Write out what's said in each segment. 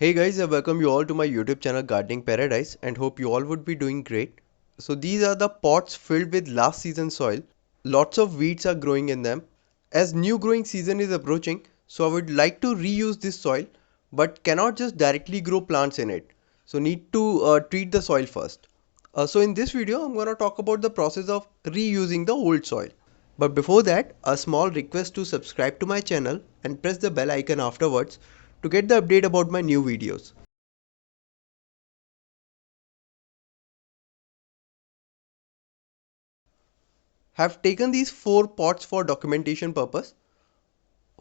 Hey guys, I welcome you all to my YouTube channel Gardening Paradise and hope you all would be doing great. So these are the pots filled with last season soil. Lots of weeds are growing in them. As new growing season is approaching, so I would like to reuse this soil but cannot just directly grow plants in it. So need to treat the soil first. So in this video, I'm going to talk about the process of reusing the old soil. But before that, a small request to subscribe to my channel and press the bell icon afterwards to get the update about my new videos. Have taken these 4 pots for documentation purpose.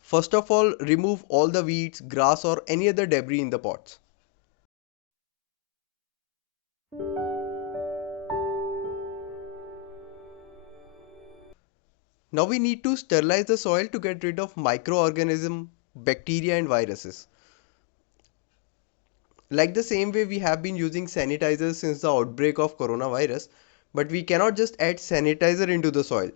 First of all, remove all the weeds, grass or any other debris in the pots. Now we need to sterilize the soil to get rid of microorganisms, bacteria and viruses. Like the same way we have been using sanitizers since the outbreak of coronavirus, but we cannot just add sanitizer into the soil.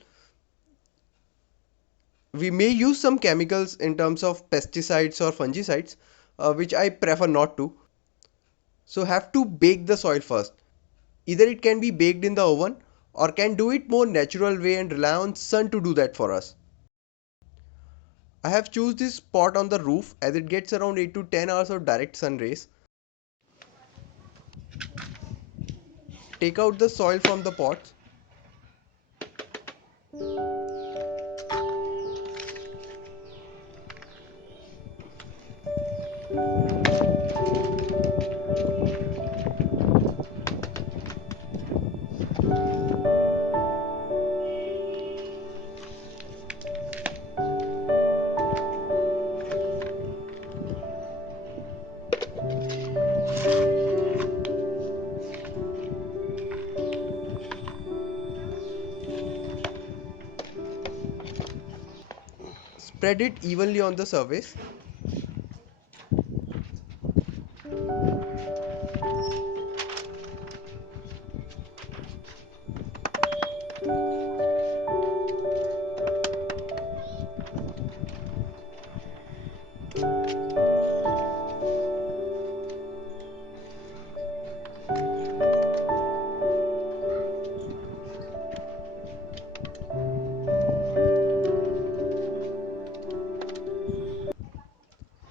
We may use some chemicals in terms of pesticides or fungicides, which I prefer not to. So have to bake the soil first. Either it can be baked in the oven or can do it more natural way and rely on sun to do that for us. I have choose this spot on the roof as it gets around 8 to 10 hours of direct sun rays. Take out the soil from the pots. Spread it evenly on the surface.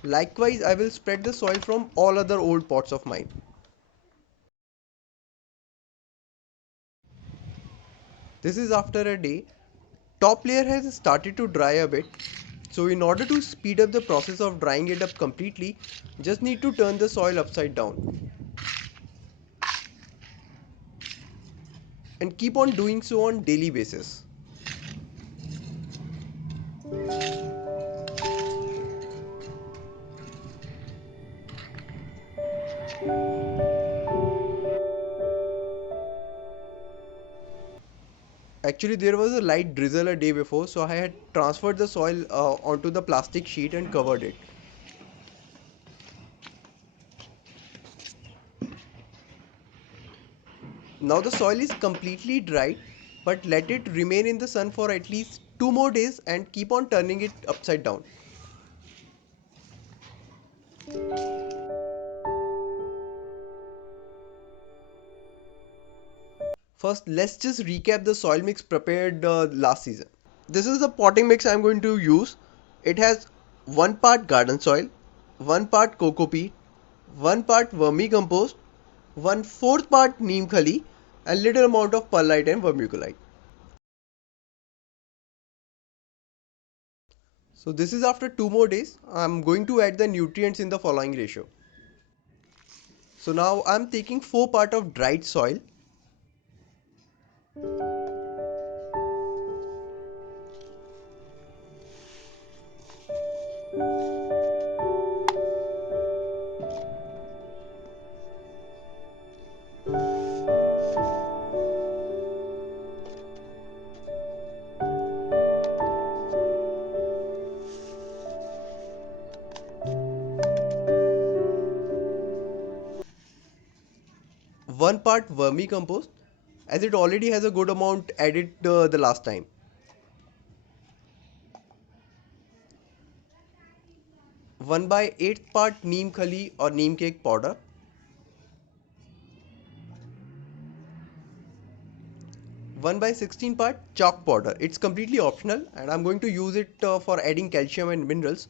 Likewise, I will spread the soil from all other old pots of mine. This is after a day. Top layer has started to dry a bit. So in order to speed up the process of drying it up completely, just need to turn the soil upside down. And keep on doing so on daily basis. Actually, there was a light drizzle a day before, so I had transferred the soil onto the plastic sheet and covered it. Now the soil is completely dry, but let it remain in the sun for at least 2 more days and keep on turning it upside down. First, let's just recap the soil mix prepared last season. This is the potting mix I'm going to use. It has 1 part garden soil, 1 part coco peat, 1 part vermicompost, 1/4 part neem khali, and little amount of perlite and vermiculite. So this is after 2 more days. I'm going to add the nutrients in the following ratio. So now I'm taking 4 part of dried soil, 1 part vermicompost as it already has a good amount added the last time. 1 by 8 part neem khali or neem cake powder, 1 by 16 part chalk powder. It's completely optional and I'm going to use it for adding calcium and minerals.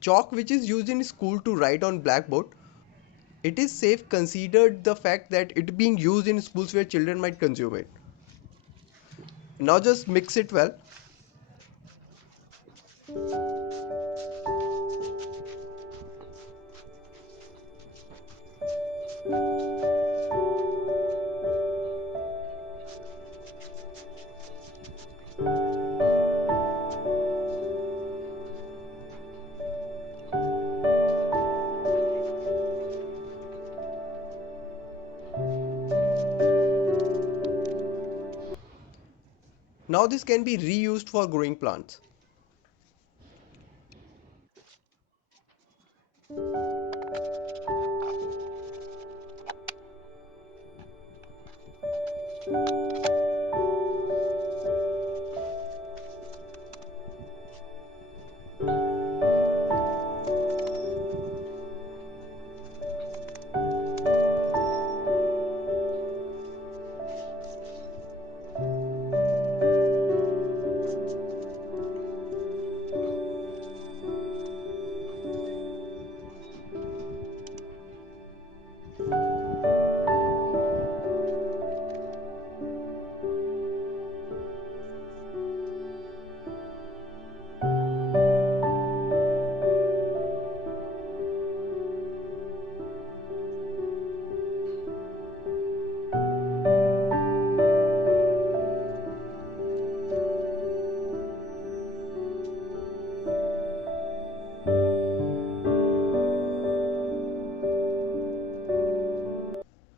Chalk, which is used in school to write on blackboard. It is safe considered the fact that it being used in schools where children might consume it. Now just mix it well. Now this can be reused for growing plants.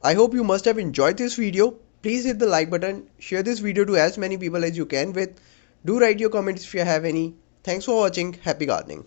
I hope you must have enjoyed this video. Please hit the like button, share this video to as many people as you can with. Do write your comments if you have any. Thanks for watching. Happy gardening.